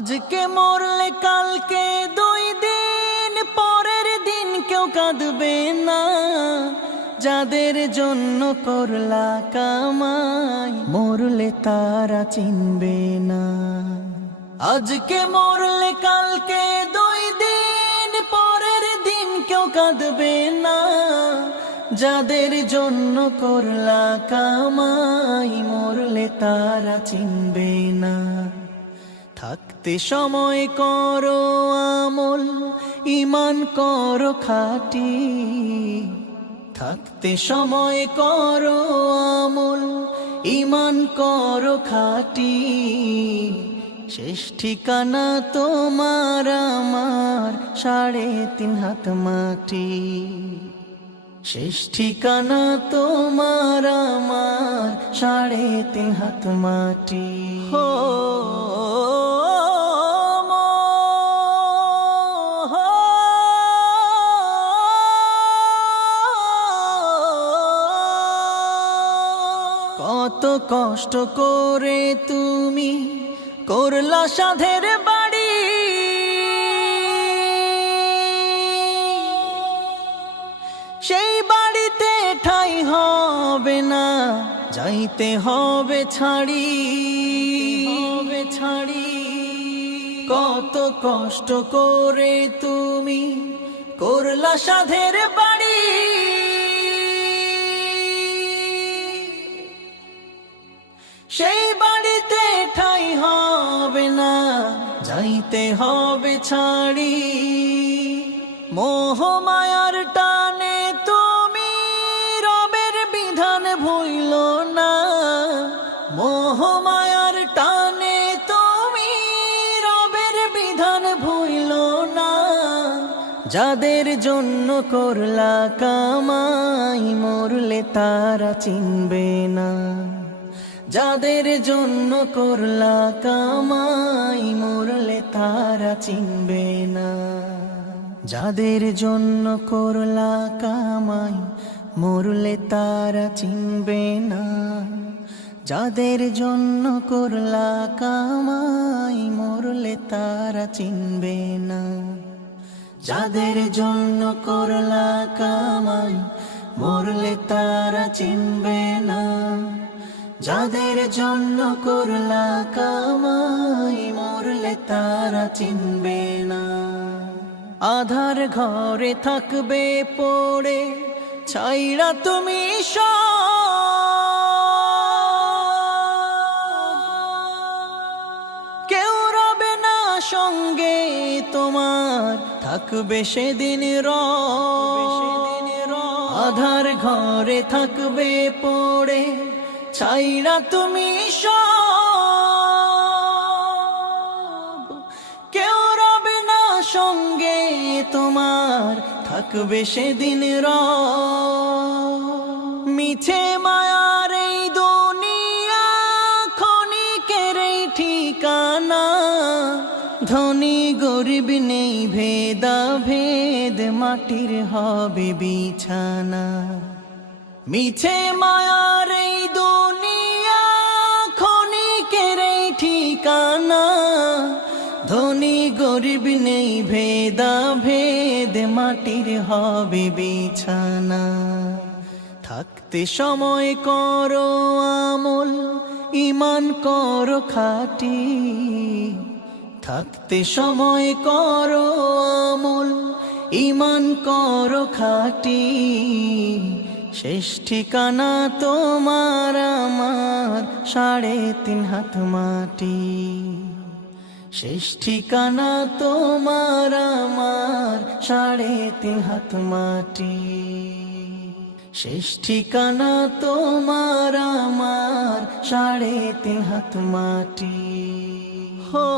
আজকে মরলে কালকে 2 দিন পরের দিন কেউ কাঁদবে না। যাদের জন্য করলা কামাই মরলে তারা চিনবে না। আজকে মরলে কালকে 2 দিন পরের দিন কেউ কাঁদবে না। যাদের জন্য করলা কামাই মরলে তারা চিনবে না। থাকতে সময় করো আমল, ঈমান করো খাঁটি। থাকতে সময় করো আমল, ঈমান করো খাঁটি। শেষ ঠিকানা তোমার আমার 3.5 হাত মাটি। শেষ ঠিকানা তোমার আমার 3.5 হাত মাটি। হো কত কষ্ট করে তুমি করলা সাধের বাড়ি। সেই বাড়িতে ঠাঁই হবে না, যাইতে হবে ছাড়ি। কত কষ্ট করে তুমি করলা সাধের বাড়ি। সেই বাড়িতে ঠাঁই হবে না, যাইতে হবে ছাড়ি। মোহ মায়ার টানে তুমি রবের বিধান ভুইল না। মোহ মায়ার টানে তুমি রবের বিধান ভুইল না। যাদের জন্য করলা কামাই মরলে তারা চিনবে না। যাদের জন্য করলা কামাই মরলে তারা চিনবে না। যাদের জন্য করলা কামাই মরলে তারা চিনবে না। যাদের জন্য করলা কামাই মরলে তারা চিনবে না। যাদের জন্য করলা কামাই মরলে তারা চিনবে না। যাদের জন্য করলা কামাই মরলে তারা চিনবে না। আধার ঘরে থাকবে পড়ে ছাইরা তুমি কেউ রবে না সঙ্গে তোমার, থাকবে সেদিন আধার ঘরে থাকবে পড়ে ছাইরা তুমি কেউ রবে না সঙ্গে তোমার, থাকবে সেদিন মিছে মায়ার এই দুনিয়া ক্ষণিকের এই ঠিকানা। ধনী গরিব নেই ভেদা ভেদ, মাটির হবে বিছানা। মিছে মায়ার এই দুনিয়া ক্ষণিকের এই ঠিকানা। ধনী গরিব নেই ভেদা ভেদ, মাটির হবে বিছানা। থাকতে সময় করো আমল, ঈমান করো খাঁটি। থাকতে সময় করো আমল, ঈমান করো খাঁটি। শেষ ঠিকানা তোমার আমার 3.5 হাত মাটি। শেষ ঠিকানা তোমার আমার 3.5 হাত মাটি। শেষ ঠিকানা তোমার আমার 3.5 হাত মাটি। হো